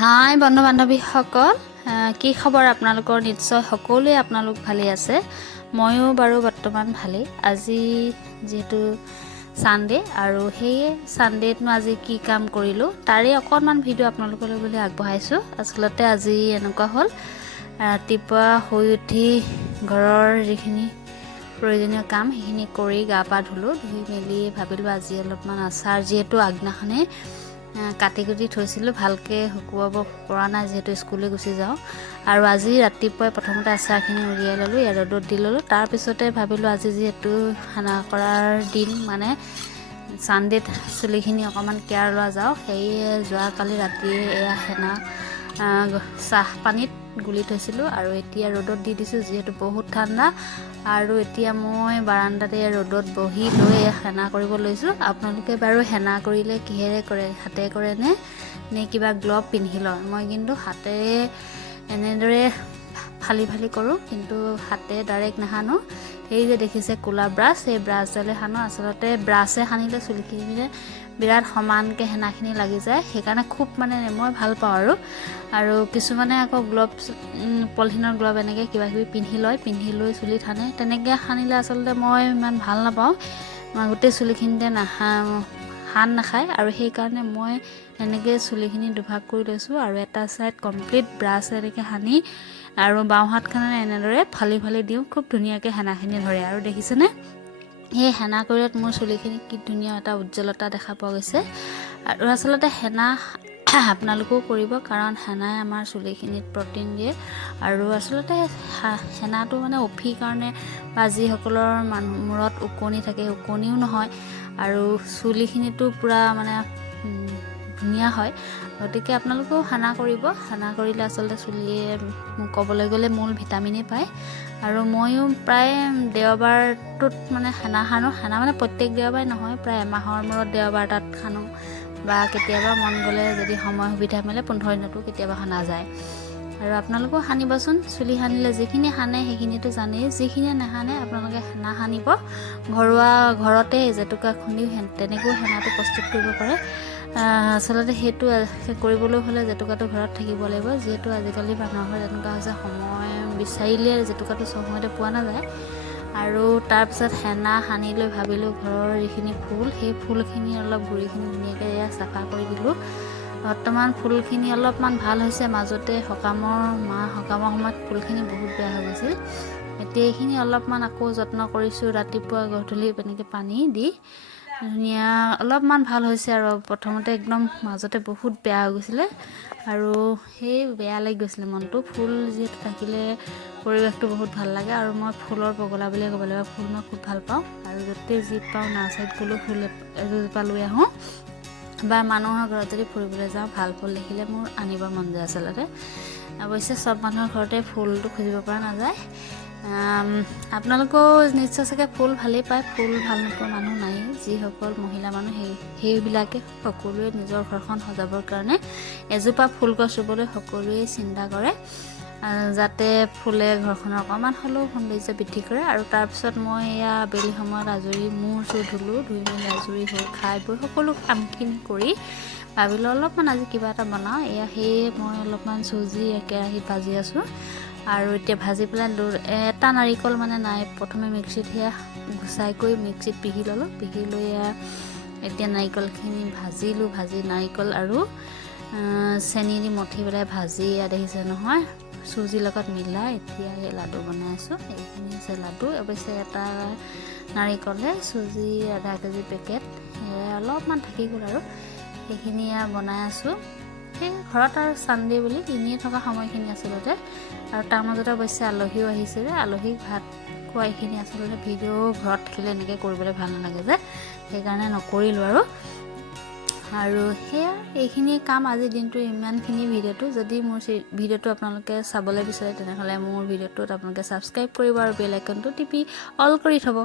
হাই বন্ধু বান্ধৱীসকল, কি খবৰ আপোনালোকৰ? নিশ্চয় সকলোৱে আপোনালোক ভালেই আছে। ময়ো বাৰু বৰ্তমান ভালেই। আজি যিহেতু ছানডে আৰু সেয়ে ছানডেতনো আজি কি কাম কৰিলোঁ তাৰে অকণমান ভিডিঅ' আপোনালোকলৈ বুলি আগবঢ়াইছোঁ। আচলতে আজি এনেকুৱা হ'ল, ৰাতিপুৱা শুই উঠি ঘৰৰ যিখিনি প্ৰয়োজনীয় কাম সেইখিনি কৰি গা পা ধুলোঁ। ধুই মেলি ভাবিলোঁ আজি অলপমান আচাৰ, যিহেতু আগদিনাখনেই কাটি কুটি থৈছিলোঁ, ভালকৈ শুকুৱাব পৰা নাই যিহেতু স্কুললৈ গুচি যাওঁ। আৰু আজি ৰাতিপুৱাই প্ৰথমতে আচাৰখিনি উলিয়াই ল'লোঁ, ইয়াত ৰ'দত দি ল'লোঁ। তাৰপিছতে ভাবিলোঁ আজি যিহেতু খানা কৰাৰ দিন, মানে ছানডেত চুলিখিনি অকণমান কেয়াৰ লোৱা যাওঁ। সেয়ে যোৱাকালি ৰাতিয়ে এয়া হেনা চাহ পানীত গুলি থৈছিলোঁ আৰু এতিয়া ৰ'দত দি দিছোঁ, যিহেতু বহুত ঠাণ্ডা। আৰু এতিয়া মই বাৰাণ্ডাতে ৰ'দত বহি লৈ হেনা কৰিব লৈছোঁ। আপোনালোকে বাৰু হেনা কৰিলে কিহেৰে কৰে? হাতে কৰে নে কিবা গ্ল'ভ পিন্ধি লয়? মই কিন্তু হাতেৰে এনেদৰে ফালি ফালি কৰোঁ, কিন্তু হাতে ডাইৰেক্ট নাসানো। সেই যে দেখিছে ক'লা ব্ৰাছ, সেই ব্ৰাছডালে সানো। আচলতে ব্ৰাছে সানিলে চুলিখিনি বিৰাট সমানকৈ হেনাখিনি লাগি যায়, সেইকাৰণে খুব মানে মই ভাল পাওঁ। আৰু কিছুমানে আকৌ গ্ল'ভ, পলিথিনৰ গ্ল'ভ এনেকৈ কিবা কিবি পিন্ধি লৈ চুলিত সানে। তেনেকৈ সানিলে আচলতে মই ইমান ভাল নাপাওঁ, গোটেই চুলিখিনিতে সান নাখায়। আৰু সেইকাৰণে মই এনেকৈ চুলিখিনি দুভাগ কৰি লৈছোঁ আৰু এটা ছাইড কমপ্লিট ব্ৰাছ এনেকৈ সানি আৰু বাওঁ হাতখনে এনেদৰে ফালি ফালি দিওঁ। খুব ধুনীয়াকৈ হেনাখিনি ধৰে। আৰু দেখিছেনে, সেই হেনা কৰিলত মোৰ চুলিখিনি কি ধুনীয়া এটা উজ্জ্বলতা দেখা পোৱা গৈছে। আৰু আচলতে হেনা আপোনালোকেও কৰিব, কাৰণ হেনাই আমাৰ চুলিখিনিত প্ৰ'টিন দিয়ে। আৰু আচলতে হেনাটো মানে উফিৰ কাৰণে বা যিসকলৰ মূৰত ওকণি থাকে, ওকণিও নহয় আৰু চুলিখিনিতো পূৰা মানে ধুনীয়া হয়। গতিকে আপোনালোকেও হেনা কৰিব। হেনা কৰিলে আচলতে চুলিয়ে ক'বলৈ গ'লে মূল ভিটামিনেই পায়। আৰু ময়ো প্ৰায় দেওবাৰটোত মানে হেনা সানো। হেনা মানে প্ৰত্যেক দেওবাৰে নহয়, প্ৰায় এমাহৰ মূৰত দেওবাৰ তাত সানো, বা কেতিয়াবা মন গ'লে যদি সময় সুবিধা মিলে 15 দিনতো কেতিয়াবা সানা যায়। আৰু আপোনালোকেও সানিবচোন। চুলি সানিলে যিখিনি সানে সেইখিনিতো জানেই, যিখিনিয়ে নাসানে আপোনালোকে হেনা সানিব। ঘৰতে জেতুকা খুন্দি তেনেকৈও হেনাটো প্ৰস্তুত কৰিব পাৰে। আচলতে সেইটো কৰিবলৈ হ'লে জেতুকাটো ঘৰত থাকিব লাগিব, যিহেতু আজিকালি মানুহৰ তেনেকুৱা হৈছে, সময় বিচাৰিলে জেতুকাটো চব সময়তে পোৱা নাযায়। আৰু তাৰপিছত হেনা সানি লৈ ভাবিলোঁ ঘৰৰ যিখিনি ফুল, সেই ফুলখিনি অলপ গুৰিখিনি ধুনীয়াকৈ চাফা কৰি দিলোঁ। বৰ্তমান ফুলখিনি অলপমান ভাল হৈছে। মাজতে সকামৰ সময়ত ফুলখিনি বহুত বেয়া হৈ গৈছিল। এতিয়া এইখিনি অলপমান আকৌ যত্ন কৰিছোঁ, ৰাতিপুৱা গধূলি এনেকৈ পানী দি ধুনীয়া অলপমান ভাল হৈছে। আৰু প্ৰথমতে একদম মাজতে বহুত বেয়া হৈ গৈছিলে আৰু সেই বেয়া লাগি গৈছিলে মনটো। ফুল যিহেতু থাকিলে পৰিৱেশটো বহুত ভাল লাগে, আৰু মই ফুলৰ পগলা বুলিয়ে ক'ব লাগিব। ফুল মই খুব ভাল পাওঁ, আৰু য'তেই যি পাওঁ নাৰ্চাৰীত গ'লেও ফুল এজোপা লৈ আহোঁ, বা মানুহৰ ঘৰত যদি ফুৰিবলৈ যাওঁ ভাল ফুল দেখিলে মোৰ আনিব মন যায়। আচলতে অৱশ্যে চব মানুহৰ ঘৰতে ফুলটো খুজিব পৰা নাযায়। আপোনালোকেও নিশ্চয় চাগে ফুল ভালেই পায়। ফুল ভাল নোপোৱা মানুহ নাই। যিসকল মহিলা মানুহ সেইবিলাকে সকলোৱে নিজৰ ঘৰখন সজাবৰ কাৰণে এজোপা ফুল গছ ৰুবলৈ সকলোৱে চিন্তা কৰে, যাতে ফুলে ঘৰখনৰ অকণমান হ'লেও সৌন্দৰ্য বৃদ্ধি কৰে। আৰু তাৰপিছত মই এয়া আবেলি সময়ত আজৰি মূৰ চুৰ ধুলোঁ, ধুই মেলি আজৰি হৈ খাই বৈ সকলো কামখিনি কৰি ভাবিলোঁ অলপমান আজি কিবা এটা বনাওঁ। সেয়ে মই অলপমান চুজি কেৰাহীত ভাজি আছোঁ। আৰু এতিয়া ভাজি পেলাই এটা নাৰিকল মানে নাই, প্ৰথমে মিক্সিত সেয়া গুচাই কৰি মিক্সিত পিহি ল'লোঁ। পিহি লৈ এতিয়া নাৰিকলখিনি ভাজিলোঁ। ভাজি নাৰিকল আৰু চেনি দি মঠি পেলাই ভাজি দেখিছে নহয়, চুজিৰ লগত মিলাই এতিয়া এই লাডু বনাই আছোঁ। এইখিনি হৈছে লাডু। অৱশ্যে এটা নাৰিকলে চুজি আধা কেজি পেকেট, সেয়া অলপমান থাকি গ'ল আৰু সেইখিনি বনাই আছোঁ। সেই ঘৰত আৰু ছানডে বুলি এনেই থকা সময়খিনি আচলতে। আৰু তাৰ মাজতে অৱশ্যে আলহীও আহিছিলে, আলহীক ভাত খোৱা এইখিনি আচলতে ভিডিঅ' ঘৰত থাকিলে এনেকৈ কৰিবলৈ ভাল নালাগে যে, সেইকাৰণে নকৰিলোঁ। আৰু সেয়া এইখিনি কাম আজিৰ দিনটো ইমানখিনি ভিডিঅ'টো। যদি মোৰ ভিডিঅ'টো আপোনালোকে চাবলৈ বিচাৰে তেনেহ'লে মোৰ ভিডিঅ'টোত আপোনালোকে ছাবস্ক্ৰাইব কৰিব আৰু বেল আইকনটো টিপি অল কৰি থ'ব।